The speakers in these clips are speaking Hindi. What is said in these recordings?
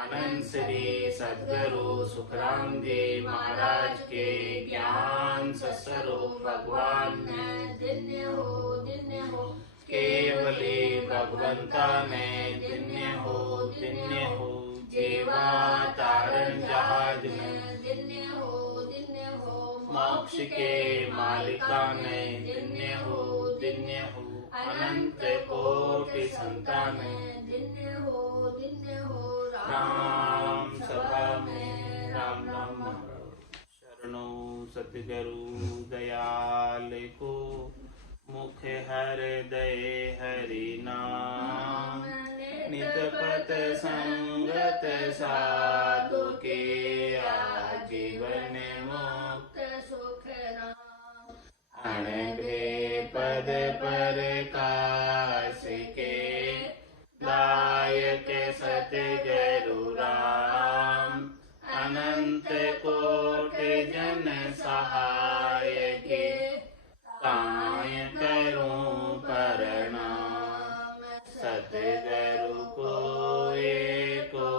अनंत श्री सद्गुरु सुखराम जी महाराज के ज्ञान सस्वरूप भगवान ने दिन्य हो केवली भगवंता ने दिन्य हो जीवा तारण जहाज में दिन्य हो मोक्ष के मालिका ने दिन्य हो अनंत कोटि संतान दिन्य हो राम सभा में राम नाम शरणो सतगुरु दयाल को मुख हृदय हरि नाम नित पत संगत साधु के आजीवन मुक्त सुख राम अणघे पद पर काश के दायक सतगुरु राम अनंत कोटि जन सहाय के काय करूं प्रणाम सतगुरु को एको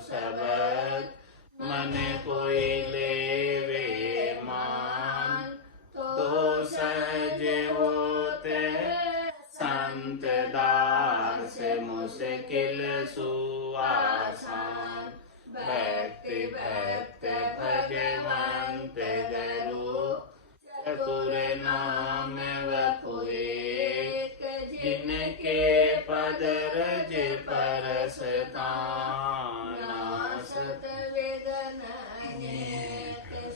शब्द मन कोई लेवे मान तो सहज होते संत दास मुश्किल सुआसान भक्ति भक्त भगवंत गुरु चतुर नाम वपुएक जिनके पद रज परसताना सत वेदन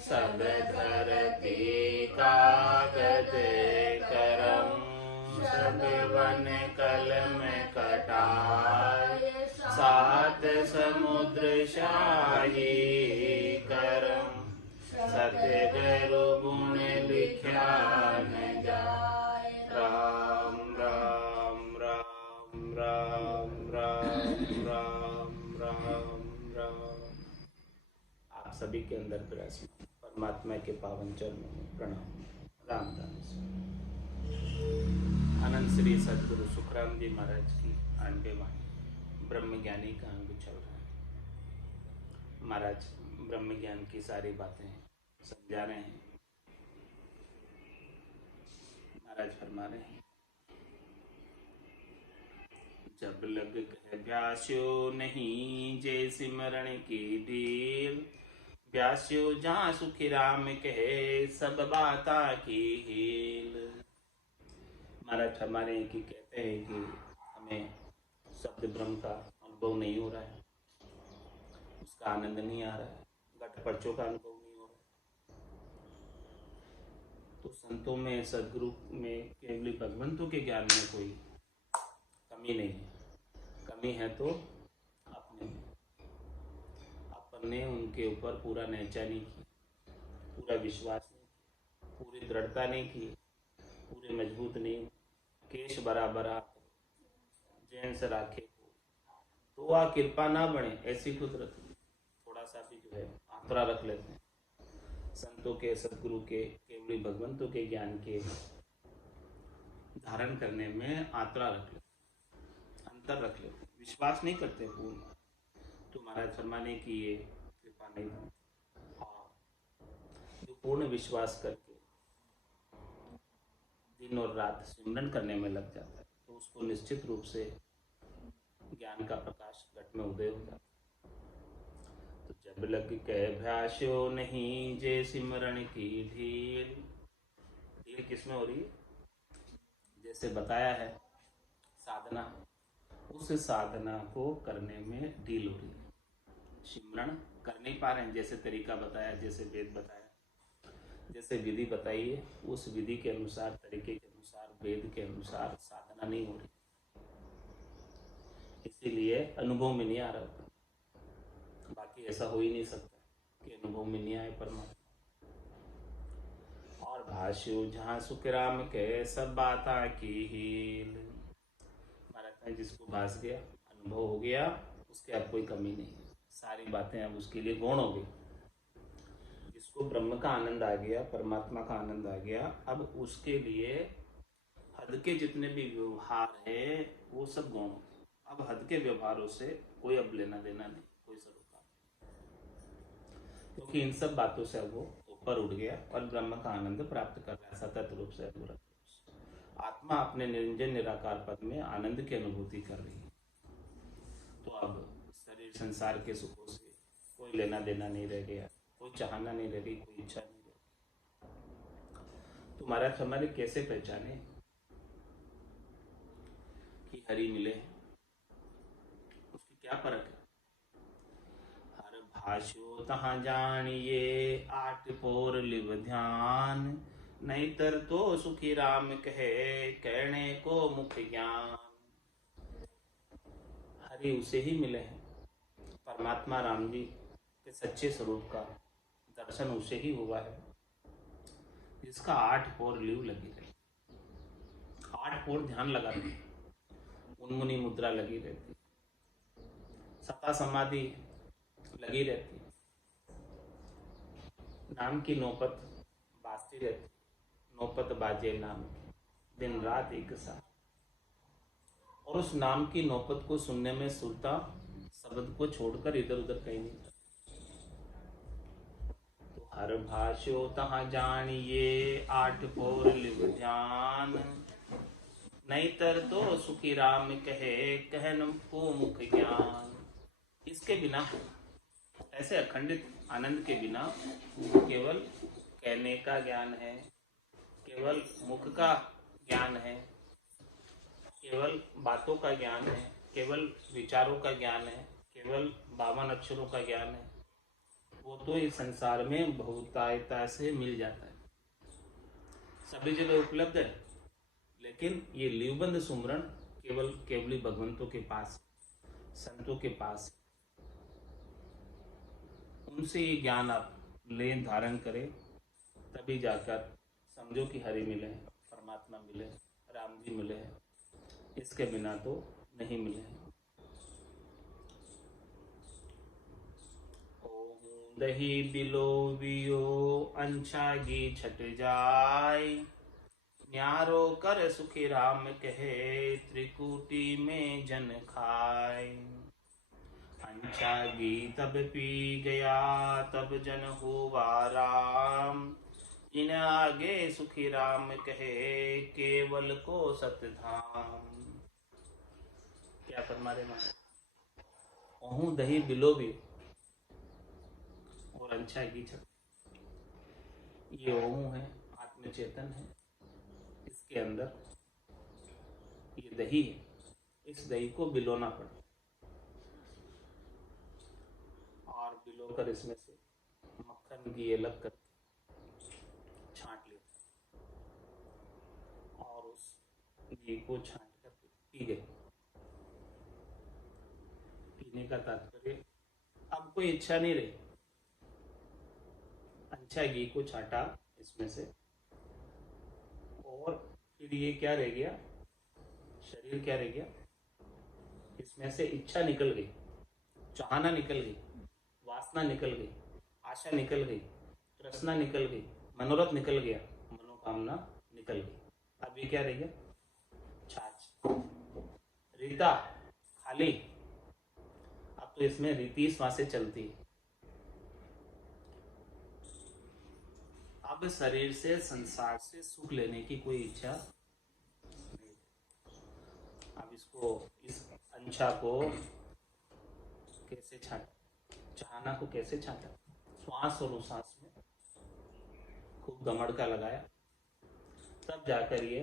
सब धरती कागज करम सब वन कलम कटाय सात समुद्र शाही करम सतगुरु गुण लिख्या न जाय राम राम राम राम राम राम राम राम। आप सभी के अंदर विराजमान परमात्मा के पावन चरणों में प्रणाम। राम राम। अनंत श्री सद्गुरु सुखराम जी महाराज की 8वीं वाणी ब्रह्म ज्ञानी का अंग चल रहा है। महाराज ब्रह्म ज्ञान की सारी बातें समझा रहे हैं। महाराज फरमा रहे हैं, जब लग गए ब्यास्यो नहीं जय सिमरण की ढील ब्यास्यो जहाँ सुखी राम कहे सब बाता की हील। महाराज फरमा रहे हैं कि कहते हैं कि हमें शब्द ब्रह्म का अनुभव नहीं हो रहा है, उसका आनंद नहीं आ रहा है, घट पर्चों का अनुभव नहीं हो रहा है। तो संतों में सदगुरु में केवल भगवंतों के ज्ञान में कोई कमी नहीं है। कमी है तो अपन ने उनके ऊपर पूरा निश्चय नहीं की, पूरा विश्वास नहीं किया, पूरी दृढ़ता नहीं की, पूरे मजबूत नहीं, केश बराबर जैन से राखे तो वह कृपा ना बने ऐसी कुदरत। थोड़ा सा भी जो है आंतरा रख लेते हैं संतों के सदगुरु के केवली भगवंतों के ज्ञान के धारण करने में आंतरा रख लेते, अंतर रख लेते, विश्वास नहीं करते पूर्ण। तो महाराज फरमाने की ये कृपा नहीं बनती। और जो पूर्ण विश्वास करके दिन और रात सिमरन करने में लग जाता है तो उसको निश्चित रूप से ज्ञान का प्रकाश घट में उदय हो जाता है। तो जब लग के भ्यास्यो नहीं जे सिमरण की ढील, ढील किसमें हो रही है? जैसे बताया है साधना, उस साधना को करने में ढील हो रही है। सिमरण कर नहीं पा रहे हैं, जैसे तरीका बताया, जैसे वेद बताया, जैसे विधि बताई है, उस विधि के अनुसार, तरीके के अनुसार, वेद के अनुसार साधना नहीं हो रही, इसीलिए अनुभव में नहीं आ रहा। बाकी ऐसा हो ही नहीं सकता कि अनुभव में नहीं आए परमात्मा। और भाष्यो जहाँ सुख राम के सब बाता की हील। महाराज जिसको भास गया, अनुभव हो गया, उसके अब कोई कमी नहीं है, सारी बातें अब उसके लिए गौण हो गई। जिसको ब्रह्म का आनंद आ गया, परमात्मा का आनंद आ गया, अब उसके लिए हद के जितने भी व्यवहार है वो सब गौण हो गए। अब हद के व्यवहारों से कोई अब लेना देना नहीं। क्योंकि इन सब बातों से वो ऊपर उठ गया और ब्रह्म का आनंद प्राप्त कर रहा है, सतत रूप से अधूरत रूप से। आत्मा अपने निरंजन निराकार पद में आनंद की अनुभूति कर रही है। तो अब शरीर संसार के सुखों से कोई लेना देना नहीं रह गया, कोई चाहना नहीं रह गई, कोई इच्छा नहीं रह गई। तो महाराज हमारे कैसे पहचाने कि हरि मिले, उसकी क्या परख है? हर भाषो तहाँ जानिए, आठ पोर लिव ध्यान, नहीं तर तो सुखी राम कहे, कहने को मुख ज्ञान। हरि उसे ही मिले हैं, परमात्मा राम जी के सच्चे स्वरूप का दर्शन उसे ही हुआ है जिसका 8 पोर लिव लगी रही, 8 पोर ध्यान लगा रही, उन्मुनी मुद्रा लगी रहती, सता समाधि लगी रहती, नाम की नौपत बाजती रहती, नौपत बाजे नाम की दिन रात एक साथ। और उस नाम की नौपत को सुनने में सुरता शब्द को छोड़कर इधर उधर कहीं नहीं जाता। तो हर भाषो तहाँ जानिए, 8 पोर लिव ध्यान, नहीं तर तो सुखी राम कहे, कहन को मुख ज्ञान। इसके बिना, ऐसे अखंडित आनंद के बिना केवल कहने का ज्ञान है, केवल मुख का ज्ञान है, केवल बातों का ज्ञान है, केवल विचारों का ज्ञान है, केवल 52 अक्षरों का ज्ञान है, वो तो इस संसार में बहुतायता से मिल जाता है, सभी जगह उपलब्ध है। लेकिन ये लिवबंद सुमरण केवल केवली भगवंतों के पास, संतों के पास, उनसे ये ज्ञान आप ले धारण करें, तभी जाकर समझो कि हरि मिले, परमात्मा मिले, राम जी मिले हैं। इसके बिना तो नहीं मिले हैं। दही बिलो बियो, अंछागी छट जाय, न्यारो कर सुखी राम कहे, त्रिकुटी में जन खाए। अंछागी तब पी गया, तब जन हुआ राम, इन आगे सुखी राम कहे, केवल को सतधाम। क्या फरमा रहे मां? ओहू दही बिलो भी और अंछा की छत, ये ओहू है, आत्म चेतन है, इसके अंदर ये दही है, इस दही को बिलोना पड़ता और बिलोकर इसमें से मक्खन की अलग कर छांट लेते और उस घी को छांट कर पी गए। पीने का तात्पर्य अब कोई इच्छा नहीं रही, अच्छा घी को छाटा इसमें से और फिर ये क्या रह गया, शरीर क्या रह गया, इसमें से इच्छा निकल गई, चाहना निकल गई, वासना निकल गई, आशा निकल गई, तृष्णा निकल गई, मनोरथ निकल गया, मनोकामना निकल गई। अब ये क्या रह गया, छाछ, रीता खाली। अब तो इसमें रीति श्वासें चलती है। अब शरीर से, संसार से सुख लेने की कोई इच्छा नहीं। अब इसको, इस अंशा को कैसे छाटा, चाहना को कैसे छाटा, श्वास और उश्वास में खूब गमड़का लगाया, तब जाकर ये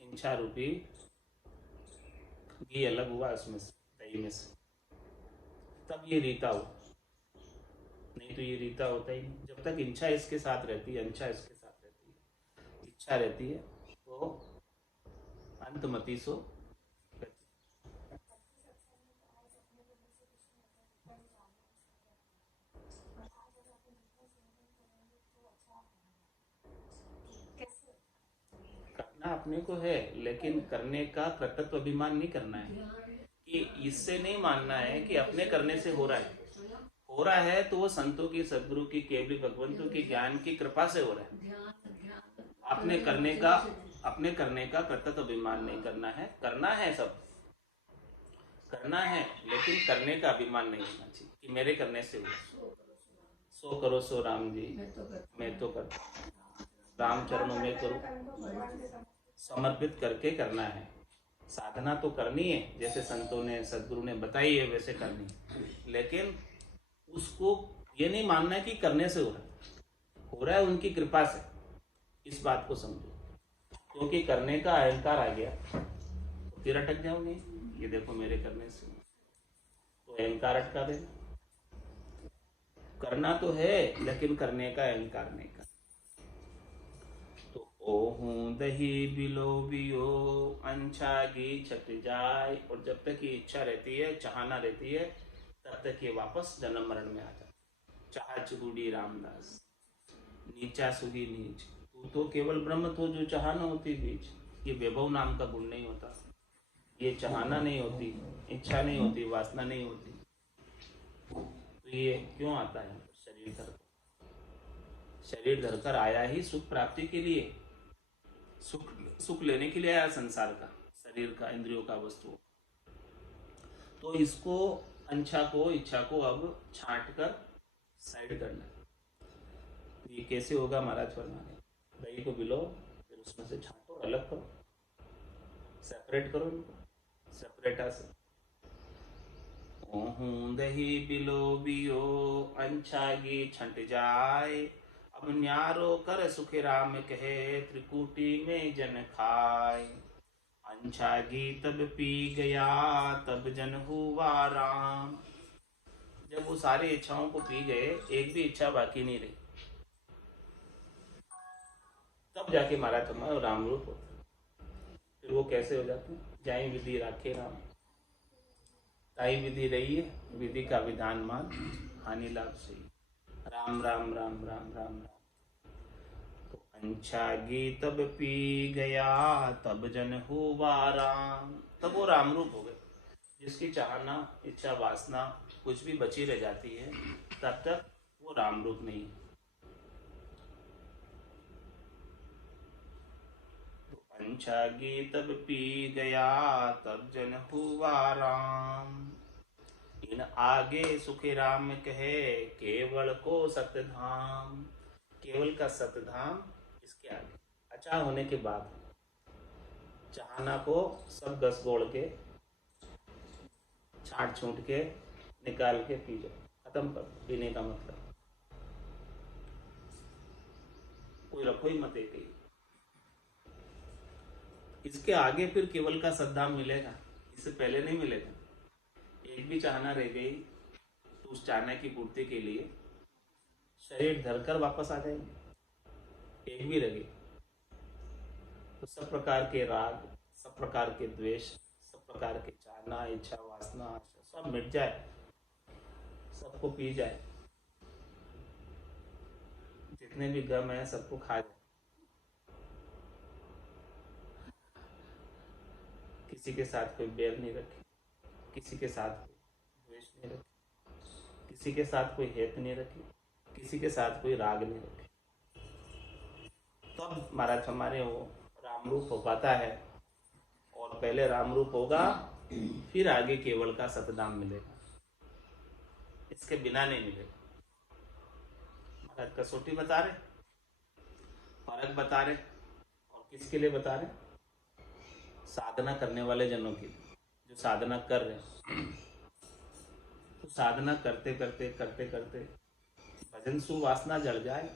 इंशा रूपी घी अलग हुआ उसमें से, दही में से, तब ये रीता हुआ। नहीं तो ये रीता होता ही नहीं। जब तक इच्छा इसके साथ रहती है, अंशा इसके साथ रहती है, इच्छा रहती है, तो अंतमति सो करना अपने को है, लेकिन करने का कर्तृत्व अभिमान नहीं करना है, कि इससे नहीं मानना है कि अपने करने से हो रहा है। हो रहा है तो वो संतों की, सदगुरु की, केवली भगवंतों की ज्ञान की कृपा से हो रहा है। अपने करने का कर्तव्य अभिमान नहीं करना है। करना है, सब करना है, लेकिन करने का अभिमान नहीं होना चाहिए कि मेरे करने से हुआ। सो करो सो राम जी, मैं तो करती मैं तो करता राम चरणों में करो, समर्पित करके करना है। साधना तो करनी है, जैसे संतों ने सदगुरु ने बताई है वैसे करनी है, लेकिन उसको ये नहीं मानना है कि करने से हो रहा है उनकी कृपा से। इस बात को समझो, क्योंकि करने का अहंकार आ गया तो फिर अटक जाओगे। ये देखो मेरे करने से, तो अहंकार अटका देना। करना तो है लेकिन करने का अहंकार नहीं कर। तो ओहूं दही बिलो बियो अंछागी छट जाए, और जब तक ये इच्छा रहती है, चाहना रहती है, तब तक ये वापस जन्म मरण में आ जाता। चाह चुगुड़ी रामदास नीचा सुगी नीच, तू तो केवल ब्रह्म तो जो चाहना होती बीच। ये वैभव नाम का गुण नहीं होता, ये चाहना नहीं होती, इच्छा नहीं होती, वासना नहीं होती। तो ये क्यों आता है? शरीर धर, शरीर धरकर आया ही सुख प्राप्ति के लिए, सुख सुख लेने के लिए आया संसार का, शरीर का, इंद्रियों का, वस्तु। तो इसको अंछा को, इच्छा को अब छांट कर साइड करना है। तो ये कैसे होगा महाराज फरमाने, दही को बिलो, फिर उसमें से छांटो, अलग करो, सेपरेट करो इनको, सेपरेटा से। ओहूं दही बिलो बियो अंछागी छंट जाए, अब न्यारो कर सुख राम कहे, त्रिकुटी में जन खाए। अंछागी तब पी गया तब जन हुआ राम। जब वो सारी इच्छाओं को पी गए, एक भी इच्छा बाकी नहीं रही, तब जाके महाराज हमारा राम रूप होता। फिर वो कैसे हो जाते हैं? जाई विधि राखे राम, ताई विधि रही है, विधि का विधान मान, हानि लाभ सही। राम राम राम राम राम राम। तो अंछागी तब पी गया तब जन हुआ राम, तब वो राम रूप हो गए। जिसकी चाहना, इच्छा, वासना कुछ भी बची रह जाती है, तब तक वो राम रूप नहीं। तो अंछागी तब पी गया तब जन हुआ राम, इन आगे सुखी राम कहे केवल को सतधाम। केवल का सतधाम इसके आगे, अच्छा होने के बाद चाहना को सब घसघोड़ के, छांट छूट के, निकाल के पी जाओ, खत्म कर दो। पीने का मतलब कोई रखो ही मत एक ही। इसके आगे फिर केवल का सद्धाम मिलेगा, इससे पहले नहीं मिलेगा। एक भी चाहना रह गई तो उस चाहना की पूर्ति के लिए शरीर धरकर वापस आ जाएंगे। एक भी रहे तो सब प्रकार के राग, सब प्रकार के द्वेष, सब प्रकार के चाहना, इच्छा, वासना, आशा सब मिट जाए, सबको पी जाए, जितने भी गम है सबको खा जाए। किसी के साथ कोई बैर नहीं रखे, किसी के साथ कोई द्वेष नहीं रखे, किसी के साथ कोई हेत नहीं रखे, किसी के साथ कोई राग नहीं रखे। तब महाराज हमारे वो राम रूप हो पाता है। और पहले राम रूप होगा, फिर आगे केवल का सतनाम मिलेगा, इसके बिना नहीं मिलेगा। महाराज कसौटी बता रहे, फर्क बता रहे, और किसके लिए बता रहे? साधना करने वाले जनों के लिए, जो साधना कर रहे हैं। तो साधना करते करते करते करते भजन सुवासना जड़ जाए,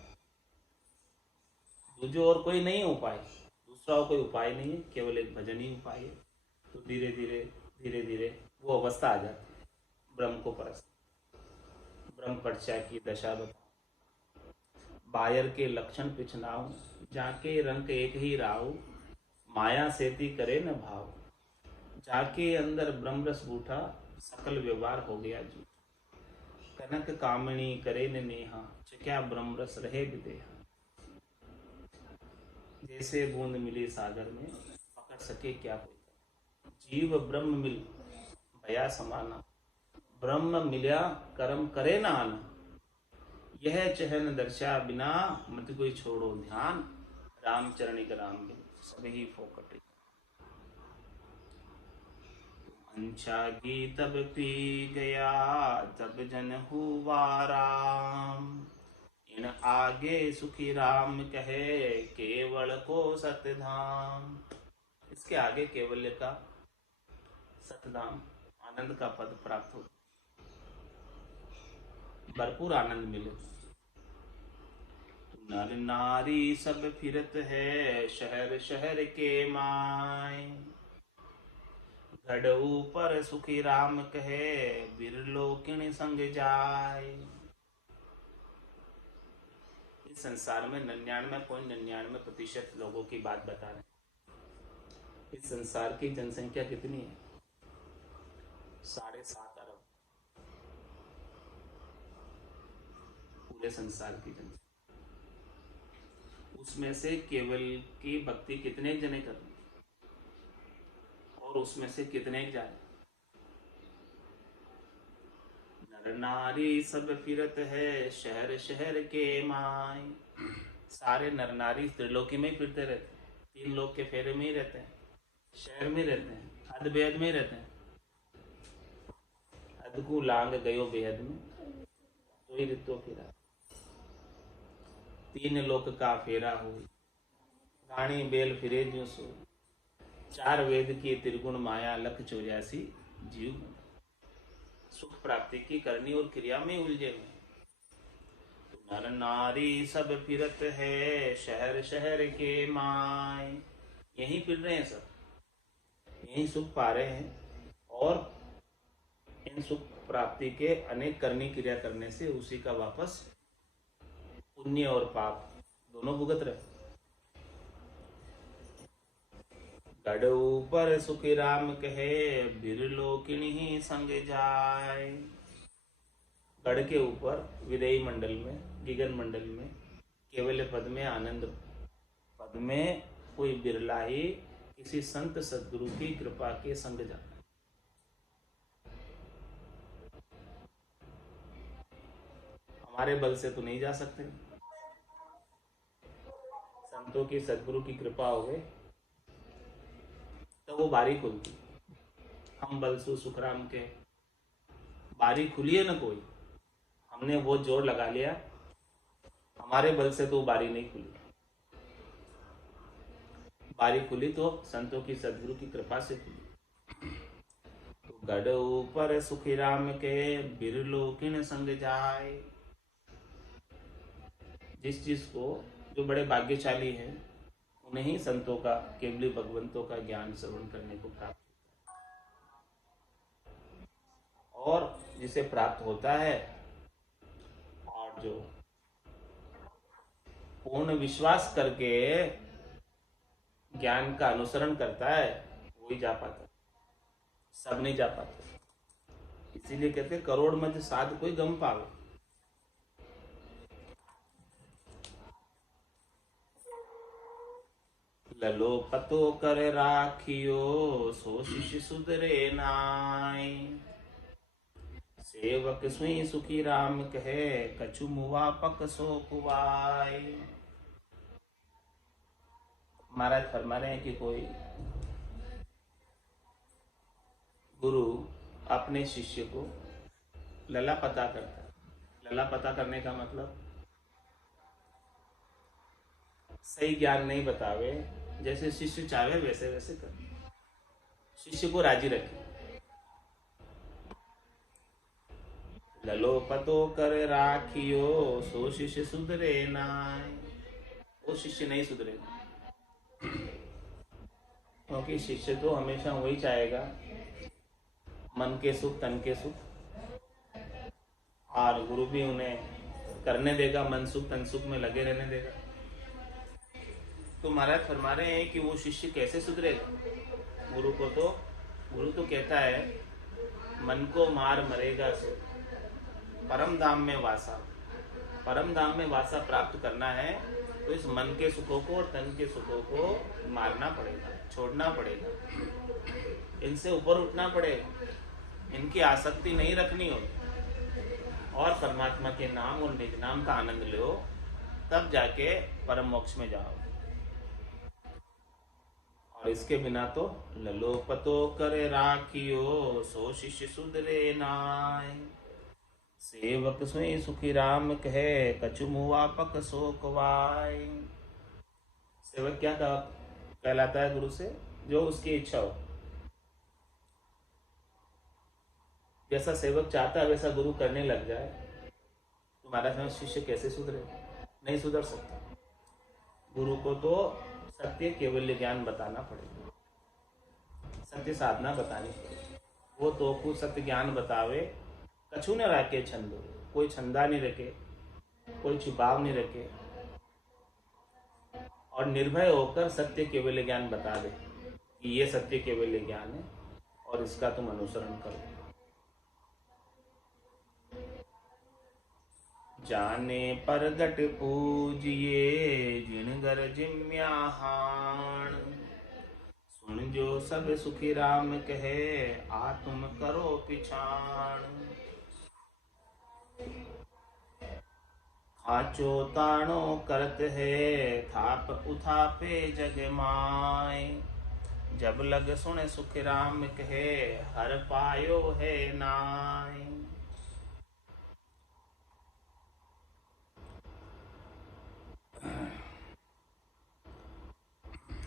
दूजो और कोई नहीं उपाय, दूसरा और कोई उपाय नहीं है, केवल एक भजन ही उपाय है। तो धीरे धीरे धीरे धीरे वो अवस्था आ जाती है ब्रह्म को परस, ब्रह्म पर्चा की दशा बता, बायर के लक्षण पिछनाऊ, जाके रंग एक ही राऊ, माया सेती करे न भाव, जाके अंदर ब्रह्म रस बूठा, सकल व्यवहार हो गया जूठा। कनक कामणी करे न नेहा, क्या ब्रह्म रस रहे विदेहा। जैसे बूंद मिली सागर में, पकड़ सके क्या कोई। जीव ब्रह्म मिल भया समाना, ब्रह्म मिल्या कर्म करे ना आना। यह चहन दर्शा बिना, मत कोई छोड़ो ध्यान, राम चरणिक राम बिन सभी फोकट। अंछागी तब पी गया तब जन हुआ राम। इन आगे सुखी राम कहे केवल को सतधाम। इसके आगे केवल्य का सतधाम आनंद का पद प्राप्त हो, भरपूर आनंद मिले। नर नारी सब फिरत है शहर शहर के माय। घड़ऊ पर सुखी राम कहे बिरलो किण संग जाय। इस संसार में 99.99% लोगों की बात बता रहे हैं। इस संसार की जनसंख्या कितनी है? 7.5 अरब। पूरे संसार की जनसंख्या, उसमें से केवल की भक्ति कितने जने कर रहे, और उसमें से कितने जाए? नर नारी सब फिरत है शहर शहर के माय। सारे नर नारी त्रिलोकी में ही फिरते रहते हैं, 3 लोक के फेरे में ही रहते हैं, शहर में रहते हैं, अध बेहद में रहते हैं। अध को लांग गयो बेहद में, तो ही रितो फिरा। 3 लोक का फेरा हो, रानी बेल फिरे जो सो। 4 वेद की त्रिगुण माया, लख 84 जीव। सुख प्राप्ति की करनी और क्रिया में उलझे हुए। नर नारी सब फिरत है शहर शहर के माय। यहीं फिर रहे हैं सब, यहीं सुख पा रहे हैं, और इन सुख प्राप्ति के अनेक करनी क्रिया करने से उसी का वापस पुण्य और पाप दोनों भुगत रहे। गढ़ ऊपर सुखी राम कहे बिरलो किन्हीं संग जाय। गढ़ के ऊपर विदेही मंडल में, गिगन मंडल में, केवल पद में, आनंद पद में कोई बिरला ही किसी संत सदगुरु की कृपा के संग जाता है। हमारे बल से तो नहीं जा सकते। संतों की सदगुरु की कृपा हो गई तो वो बारी खुलती। हम बलसु सुखराम के बारी खुली है ना कोई, हमने वो जोर लगा लिया, हमारे बल से तो बारी नहीं खुली। बारी खुली तो संतों की सदगुरु की कृपा से खुली। तो गढ़ ऊपर सुखी राम के बिरलो किन संग जाए। जिस चीज को जो बड़े भाग्यशाली हैं उन्हें ही संतों का, केवली भगवंतों का ज्ञान श्रवण करने को प्राप्त होता है। और जिसे प्राप्त होता है और जो पूर्ण विश्वास करके ज्ञान का अनुसरण करता है वही जा पाता, सब नहीं जा पाते। इसीलिए कहते करोड़ मध्य साध कोई गम पावे। ललो पतो कर राखियो सो शिष्य सुधरे नाय। सेवक सुई सुखी राम कहे कछु मुआ पक सो कुवाय। महाराज फरमा रहे हैं कि कोई गुरु अपने शिष्य को लला पता करता है। लला पता करने का मतलब सही ज्ञान नहीं बतावे, जैसे शिष्य चाहे वैसे वैसे कर, शिष्य को राजी रखे। ललो पतो कर राखियो सो शिष्य सुधरे नाय। वो शिष्य नहीं सुधरेगा, क्योंकि शिष्य तो हमेशा वही चाहेगा मन के सुख, तन के सुख, और गुरु भी उन्हें करने देगा, मन सुख तन सुख में लगे रहने देगा। तो महाराज फरमा रहे हैं कि वो शिष्य कैसे सुधरेगा। गुरु तो कहता है मन को मार मरेगा सो परम धाम में वासा। परम धाम में वासा प्राप्त करना है तो इस मन के सुखों को और तन के सुखों को मारना पड़ेगा, छोड़ना पड़ेगा, इनसे ऊपर उठना पड़ेगा, इनकी आसक्ति नहीं रखनी होगी, और परमात्मा के नाम और निज नाम का आनंद लो, तब जाके परम मोक्ष में जाओ। और इसके बिना तो ललो पतो करे राखियो सो शिष्य सुधरे नाय। सेवक सोई सुखी राम कहे, कछु मुआपक सो कवाय। सेवक क्या कहलाता है गुरु से? जो उसकी इच्छा हो। जैसा सेवक चाहता है वैसा गुरु करने लग जाए, तुम्हारा समय शिष्य कैसे सुधरे? नहीं सुधर सकता। गुरु को तो सत्य केवल ज्ञान बताना पड़ेगा, सत्य साधना बतानी पड़ेगी। वो तो कुछ सत्य ज्ञान बतावे, कछु न राखे छंदो, कोई छंदा नहीं रखे, कोई छुपाव नहीं रखे, और निर्भय होकर सत्य केवल ज्ञान बता दे कि ये सत्य केवल ज्ञान है और इसका तुम अनुसरण करो। जाने परगट पूजिए जिनगर जिम्याहान, सुन जो सब सुखी राम कहे, आ तुम करो पिछाण। खाचो ताणो करत है, थाप उथापे जग माय। जब लग सुन सुख राम कहे, हर पायो है नाय।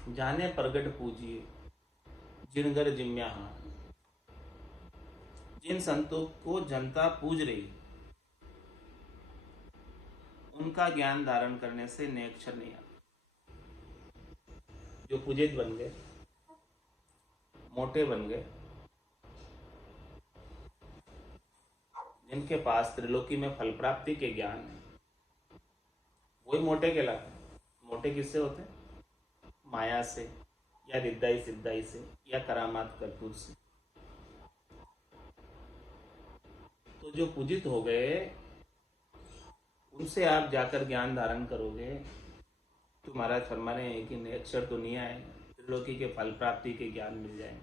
जाने प्रगट पूजिए जिनगर जिम्याहान, जिन संतों को जनता पूज रही उनका ज्ञान धारण करने से नए अक्षर नहीं आता। जो पूजित बन गए, मोटे बन गए, जिनके पास त्रिलोकी में फल प्राप्ति के ज्ञान है, वही मोटे कहलाते हैं। मोटे किससे होते हैं? माया से, या रिद्धाई सिद्धाई से, या करामात करतूत से। तो जो पूजित हो गए उनसे आप जाकर ज्ञान धारण करोगे तो महाराज फरमा रहे हैं कि नए अक्षर तो नहीं आए, त्रिलोकी के फल प्राप्ति के ज्ञान मिल जाए।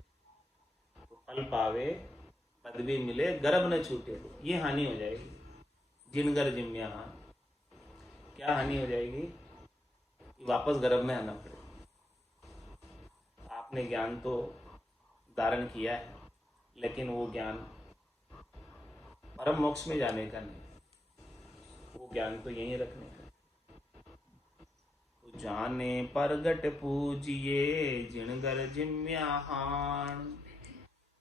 तो फल पावे, पदवी मिले, गर्भ न छूटे, ये हानि हो जाएगी। जिनगर जिम्या, क्या हानि हो जाएगी? कि वापस गर्भ में आना पड़े। आपने ज्ञान तो धारण किया है, लेकिन वो ज्ञान परम मोक्ष में जाने का नहीं, वो ज्ञान तो यहीं रखने का। तो जाने परगट पूजिए जिनगर जिम्याहान,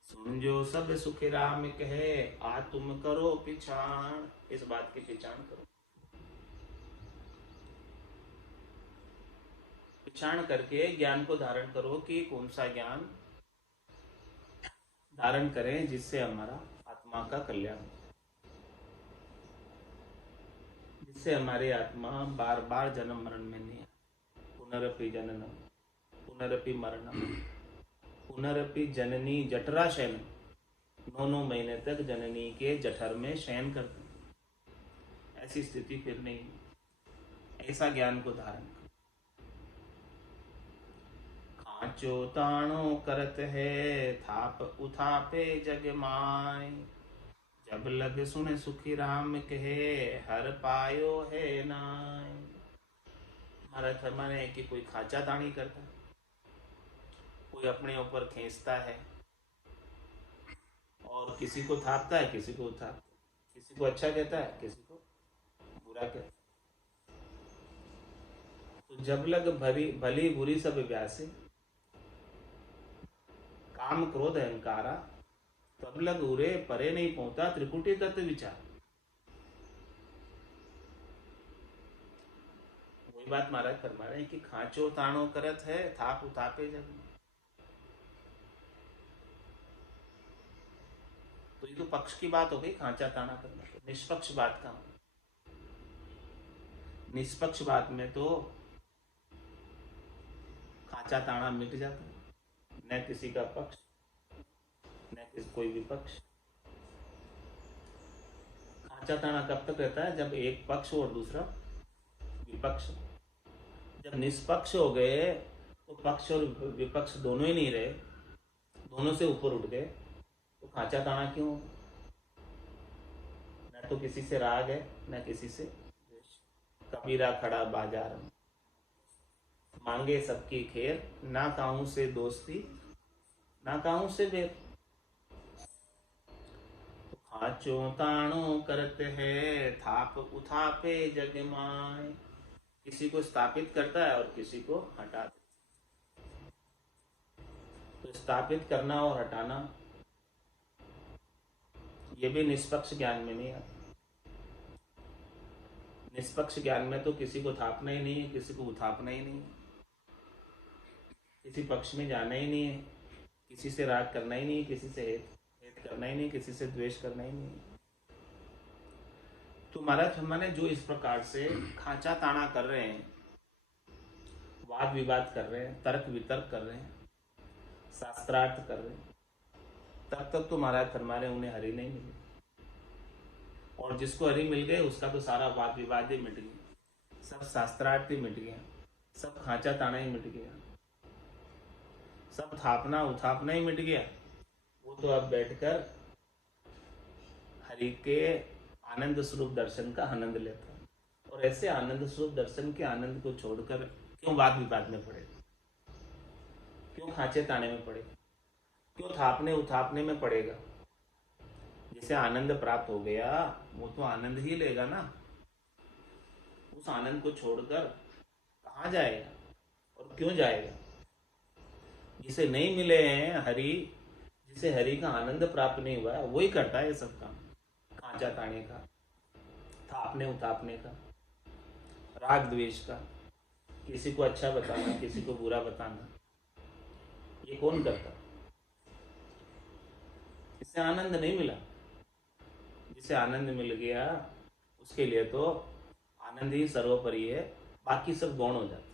सुन जो सब सुख राम कहे, आ तुम करो पिछाण। इस बात की पिछाण करो। पिछाण करके ज्ञान को धारण करो कि कौन सा ज्ञान धारण करें जिससे हमारा आत्मा का कल्याण हो, जिससे हमारी आत्मा बार बार जन्म मरण में नहीं आए। पुनरपि जननम पुनरपि मरणम पुनरपि जननी जठरा शयन। 9 महीने तक जननी के जठर में शयन करते हैं, ऐसी स्थिति फिर नहीं। ऐसा ज्ञान को धारण करो। खांचो ताणो करत है, थाप उथापे जग माय। जब लग सुन सुखी राम कहे, हर पायो है नाय। महाराज फरमाने है कि कोई खांचा ताणी करता है, कोई अपने ऊपर खींचता है और किसी को थापता है, किसी को उठाता है, किसी को अच्छा कहता है, किसी को बुरा कहता है। तो जब लग भली बुरी सब व्यासी, काम क्रोध अहंकारा, तब लग उरे परे नहीं पहुंचा त्रिकुटी तत्व विचार। वही बात महाराज फरमा रहे हैं कि खांचो ताणो करत है, थाप उथापे जग। तो ये तो पक्ष की बात हो गई, खांचा ताना करना। निष्पक्ष बात का, निष्पक्ष बात में तो खांचा ताना मिट जाता है, न किसी का पक्ष न किसी कोई विपक्ष। खांचा ताना कब तक रहता है? जब एक पक्ष और दूसरा विपक्ष। जब निष्पक्ष हो गए तो पक्ष और विपक्ष दोनों ही नहीं रहे, दोनों से ऊपर उठ गए, तो खांचा ताना क्यों? न तो किसी से राग है न किसी से द्वेष। कबीरा खड़ा बाजार में, मांगे सबकी खेर, ना काहू से दोस्ती ना काहू से बैर। तो पांचों ताणों करते हैं, थाप उथापे जग माय। किसी को स्थापित करता है और किसी को हटा देता है। तो स्थापित करना और हटाना ये भी निष्पक्ष ज्ञान में नहीं आता। निष्पक्ष ज्ञान में तो किसी को थापना ही नहीं है, किसी को उथापना ही नहीं है, किसी पक्ष में जाना ही नहीं है, किसी से राग करना ही नहीं है, किसी से हेत करना ही नहीं, किसी से द्वेष करना ही नहीं है। तो महाराज हमने जो इस प्रकार से खांचा ताना कर रहे हैं, वाद विवाद कर रहे हैं, तर्क वितर्क कर रहे हैं, शास्त्रार्थ कर रहे हैं, तब तक तो महाराज फरमा रहे उन्हें हरि नहीं मिले। और जिसको हरि मिल गए उसका तो सारा वाद विवाद ही मिट गया, सब शास्त्रार्थ ही मिट गया, सब खांचा ताना ही मिट गया, सब थापना उथापना ही मिट गया। वो तो अब बैठकर हरि के आनंद स्वरूप दर्शन का आनंद लेता है। और ऐसे आनंद स्वरूप दर्शन के आनंद को छोड़कर क्यों वाद विवाद में पड़े, क्यों खांचे ताने में पड़े, क्यों थापने उथापने में पड़ेगा। जिसे आनंद प्राप्त हो गया वो तो आनंद ही लेगा ना। उस आनंद को छोड़कर कहाँ जाएगा और क्यों जाएगा। जिसे नहीं मिले हैं हरि, जिसे हरि का आनंद प्राप्त नहीं हुआ है, वही करता है ये सब काम, खांचा ताने का, थापने उतापने का, राग द्वेष का, किसी को अच्छा बताना, किसी को बुरा बताना, ये कौन करता। इससे आनंद नहीं मिला। जिसे आनंद मिल गया उसके लिए तो आनंद ही सर्वोपरि है, बाकी सब गौण हो जाते।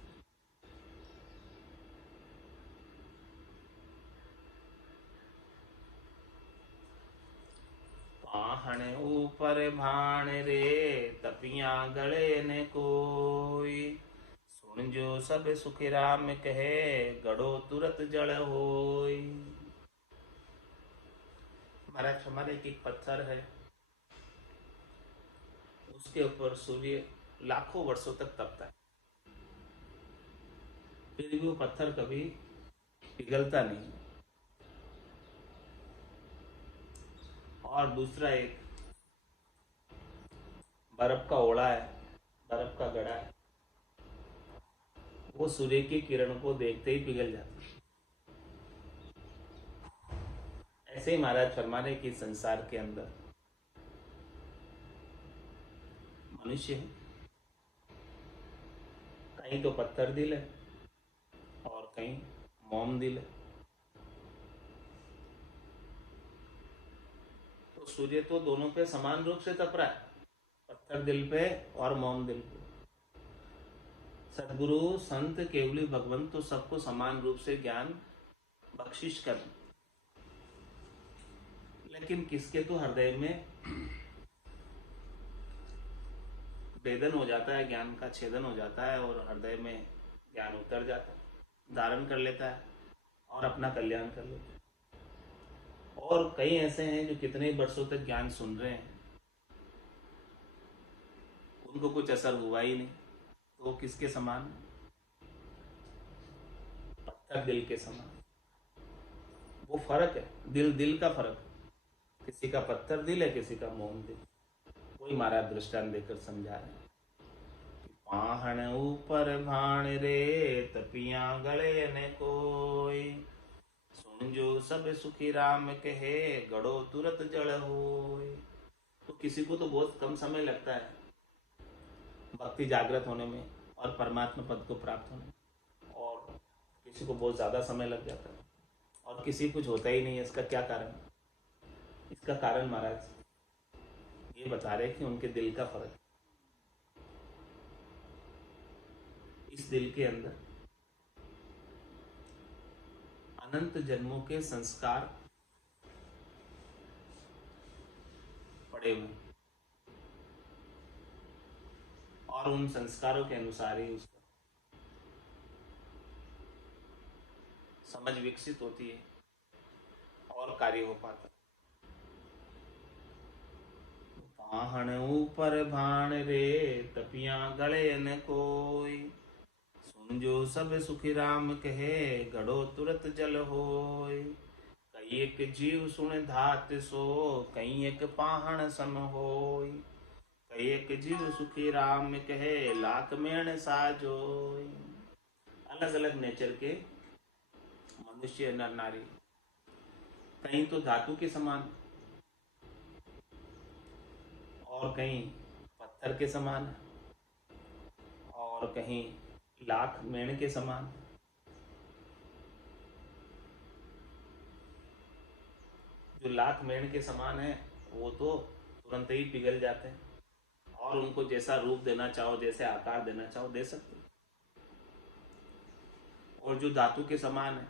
पाहण ऊपर भाण रे, तपिया गले ने कोई। सुन जो सब सुख राम कहे, गड़ो तुरत जड़ होई। महाराज हमारे एक पत्थर है, उसके ऊपर सूर्य लाखों वर्षों तक तपता है, फिर भी वो पत्थर कभी पिघलता नहीं। और दूसरा एक बर्फ का ओड़ा है, बर्फ का गड़ा है, वो सूर्य की किरण को देखते ही पिघल जाता है। ऐसे ही महाराज फरमाने की संसार के अंदर मनुष्य है, कहीं तो पत्थर दिल है और कहीं मोम दिल है। तो सूर्य तो दोनों पे समान रूप से तप रहा है, पत्थर दिल पे और मोम दिल पे। सदगुरु संत केवली भगवंत तो सबको समान रूप से ज्ञान बख्शिश कर, लेकिन किसके तो हृदय में भेदन हो जाता है, ज्ञान का छेदन हो जाता है और हृदय में ज्ञान उतर जाता है, धारण कर लेता है और अपना कल्याण कर लेता है। और कई ऐसे हैं जो कितने वर्षों तक ज्ञान सुन रहे हैं, उनको कुछ असर हुआ ही नहीं, तो वो किसके समान, पत्थर दिल के समान। वो फर्क है, दिल दिल का फर्क, किसी का पत्थर दिल है, किसी का मोम दिल। कोई महाराज दृष्टांत देकर समझा रहे हैं। पाहण ऊपर भाण रे, तपिया गले ने कोई। सुन जो सब सुखी राम कहे, गड़ो तुरत जड़ होय। तो किसी को तो बहुत कम समय लगता है भक्ति जागृत होने में और परमात्मा पद को प्राप्त होने में, और किसी को बहुत ज्यादा समय लग जाता है, और किसी कुछ होता ही नहीं है। इसका क्या कारण? इसका कारण महाराज ये बता रहे कि उनके दिल का फर्क। इस दिल के अंदर अनंत जन्मों के संस्कार पड़े हुए, और उन संस्कारों के अनुसार ही उसका समझ विकसित होती है और कार्य हो पाता। पाहण ऊपर भाण रे, तपिया गले न कोई। सुन जो सब सुखी राम कहे, गड़ो तुरत जल होय। कई एक जीव सुन धात सो, कई एक पाहण सम होय। कई एक जीव सुखी राम कहे, लाख मेण साजोय। अलग अलग नेचर के मनुष्य नर नारी, कहीं तो धातु के समान और कहीं पत्थर के समान और कहीं लाख मेण के समान। जो लाख मेण के समान है वो तो तुरंत ही पिघल जाते हैं और उनको जैसा रूप देना चाहो, जैसे आकार देना चाहो दे सकते हो। और जो धातु के समान है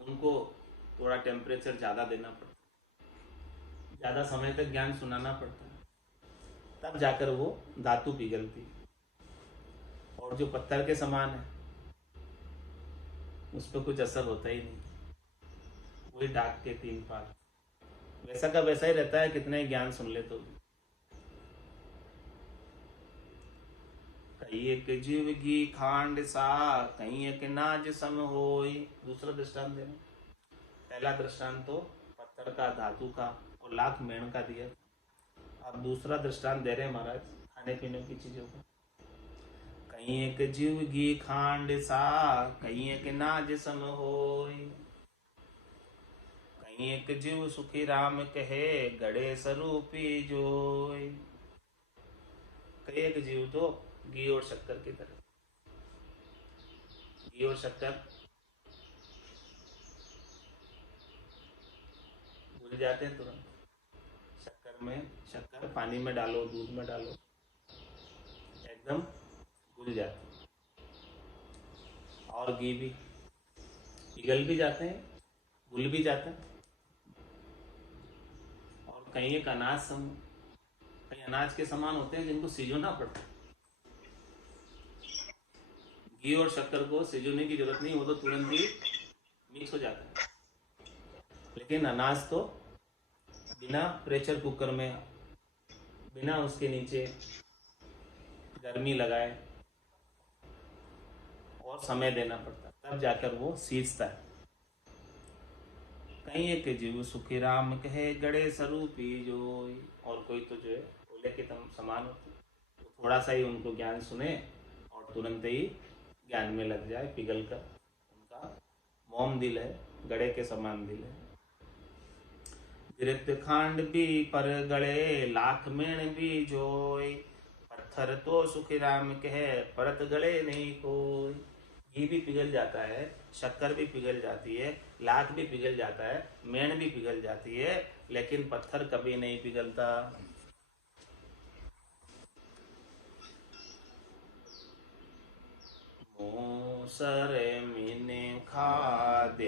उनको थोड़ा टेम्परेचर ज़्यादा देना पड़ता है, ज़्यादा समय तक ज्ञान सुनाना पड़ता है, तब जाकर वो धातु पिघलती है। और जो पत्थर के समान है उस पर कुछ असर होता ही नहीं, वही डाक के तीन पात, वैसा का वैसा ही रहता है, कितना ही ज्ञान सुन ले तो। कई एक जीव की खांड सा, कहीं एक नाज सम होय। दूसरा दृष्टांत देना। पहला दृष्टांत तो पत्थर का, धातु का और लाख मेण का दिया। अब दूसरा दृष्टांत दे रहे हैं महाराज खाने पीने की चीजों का। कहीं एक जीव की खांड सा, कहीं एक नाज सम होय। कहीं एक जीव सुखी राम कहे, गड़े स्वरूपी जोय। कई एक जीव तो घी और शक्कर की तरह, घी और शक्कर घुल जाते हैं तुरंत। शक्कर पानी में डालो, दूध में डालो, एकदम घुल जाते हैं। और घी भी पिघल भी जाते हैं, घुल भी जाते हैं। और कहीं एक कहीं अनाज के समान होते हैं जिनको सिजोना पड़ता है। घी और शक्कर को सिजोने की जरूरत नहीं, वो तो तुरंत ही मिक्स हो जाता है। लेकिन अनाज तो बिना प्रेशर कुकर में, बिना उसके नीचे गर्मी लगाए और समय देना पड़ता है, तब जाकर वो सीजता है। कहीं एक जीव सुखी राम कहे, गड़े स्वरूपी जोय। और कोई तो जो है ओले के समान होते, तो थोड़ा सा ही उनको ज्ञान सुने और तुरंत ही ज्ञान में लग जाए, पिघल कर। उनका मोम दिल है, गड़े के समान दिल है। गिरत खांड भी पर गड़े, लाख मेण भी जोय। पत्थर तो सुखी राम कहे, परत गड़े नहीं कोई। घी भी पिघल जाता है, शक्कर भी पिघल जाती है, लाख भी पिघल जाता है, मेण भी पिघल जाती है, लेकिन पत्थर कभी नहीं पिघलता। मोसर मिने खा दे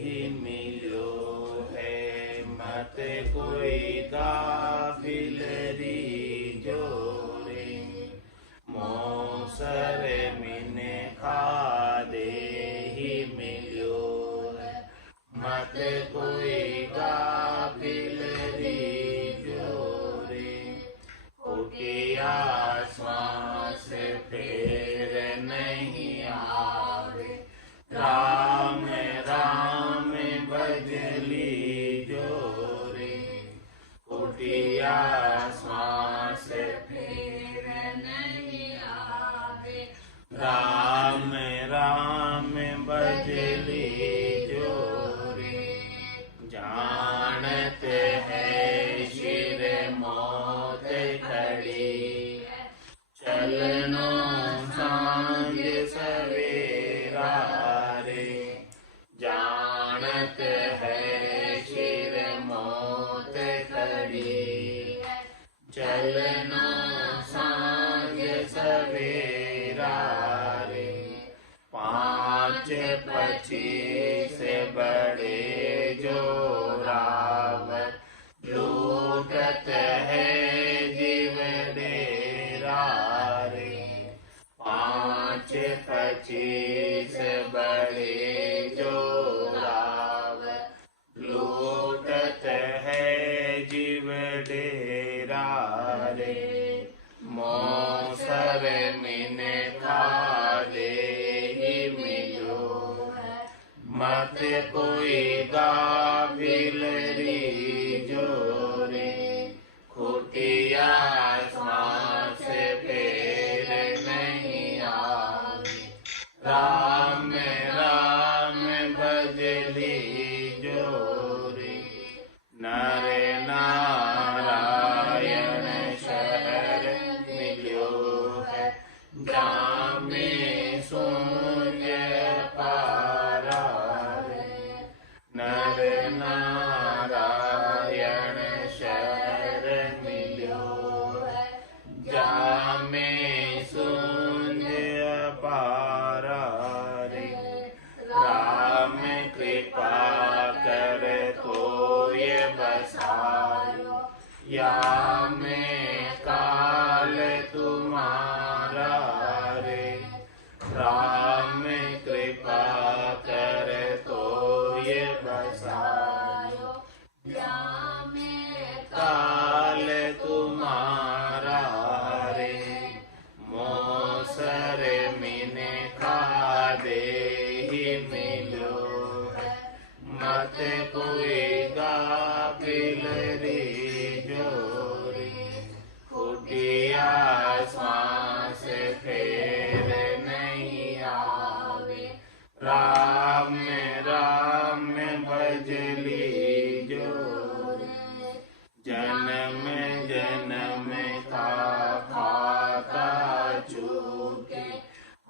ही मिलो है, मत कोई गाफिलरी जोरे। मोसर मिने खा दे ही मिलो है, मत कोई गाफिलरी जोरे। उठिया श्वास फेर नहीं आवे, राम राम बजली जोरे। उठिया श्वास फेर नहीं आवे, राम राम बजली जोरे। जानत है शिर मौत खड़ी, चलनो सांझ सवेरा रे। जानत है शिर मौत खड़ी, चलनो सांझ सवेरा रे। 5 25 बड़े जोरावर, लूटत है जीव डेरा रे। 5 25 बड़े जोरावर, लूटत है जीव डेरा रे। मोसर मिन खा दे ही मिलो है, मत मत कोई गाफिल रीझो रे, खोटिया श्वास फेर नहीं आवे। राम राम भज लीजो रे, नर नारायण शहर मिल्यो है, जामे सूंझ पारा रे। नर नारायण शहर मिल्यो है, जामे सूंझ पारा रे। राम कृपा कर तो ये बसायो, या में काल तुम्हारा रे। राम कृपा कर तो ये बसायो, या में काल तुम्हारा रे। मोसर मिने खा दे ही मिलो है, मत कोई गाफिल रीझो रे, खोटिया श्वास फेर नहीं आवे। राम राम भज लीजो रे, जन्म जन्म का खाता चूके,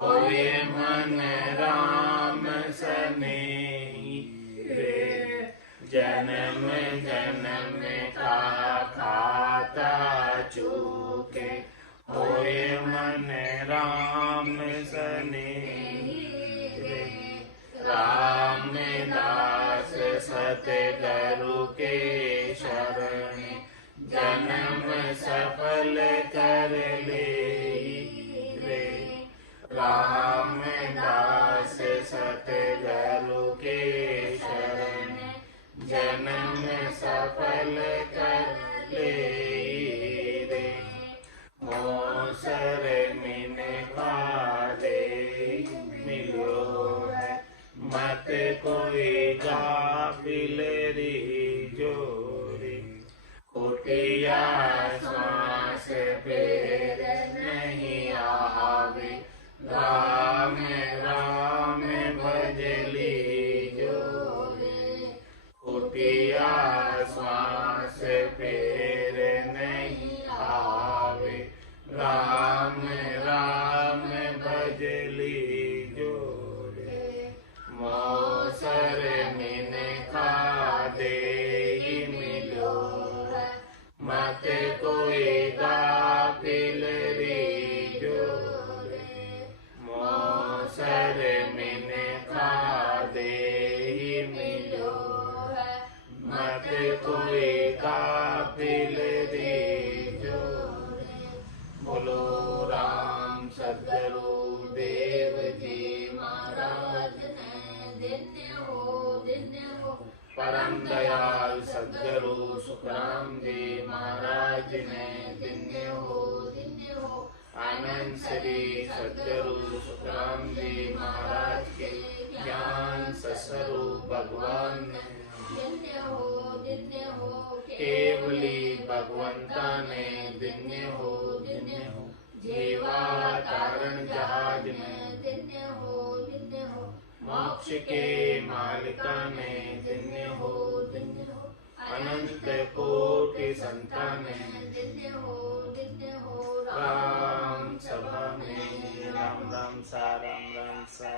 होए मन राम सनेही रे। जन्म जन्म का खाता चूके, होए मन राम सनेही रे। राम दास सतगुरु के शरण, जन्म सफल कर ले रे। राम दास सतगुरु के शरण, जन्म सफल कर ले रे। मोसर मिन पाले मिलो है, मत कोई गाफिल रीझो रे, खोटिया श्वास फेर नहीं आवे। राम राम भज लीजो रे, खोटिया श्वास फेर नहीं आवे। राम राम भज लीजो रे, मोसर मिन खा दे ही मिलो है, मत कोई गाफिल रीझो रे। मोसर मिन खा दे ही मिलो है, मत कोई गाफिल रीझो रे। बोलो राम सद्गुरु देव जी महाराज ने धन्य हो परम दयाल सद्गुरु सुखराम जी महाराज ने धन्य हो। आनंद श्री सद्गुरु सुखराम जी महाराज के ज्ञान स्वरूप भगवान ने धन्य हो। केवली भगवंता ने धन्य हो। जीवा तारण जहाज में धन्य हो। मोक्ष के मालिका ने धन्य हो। अनंत कोटि संताने धन्य हो। राम सभा में राम राम सा राम राम सा।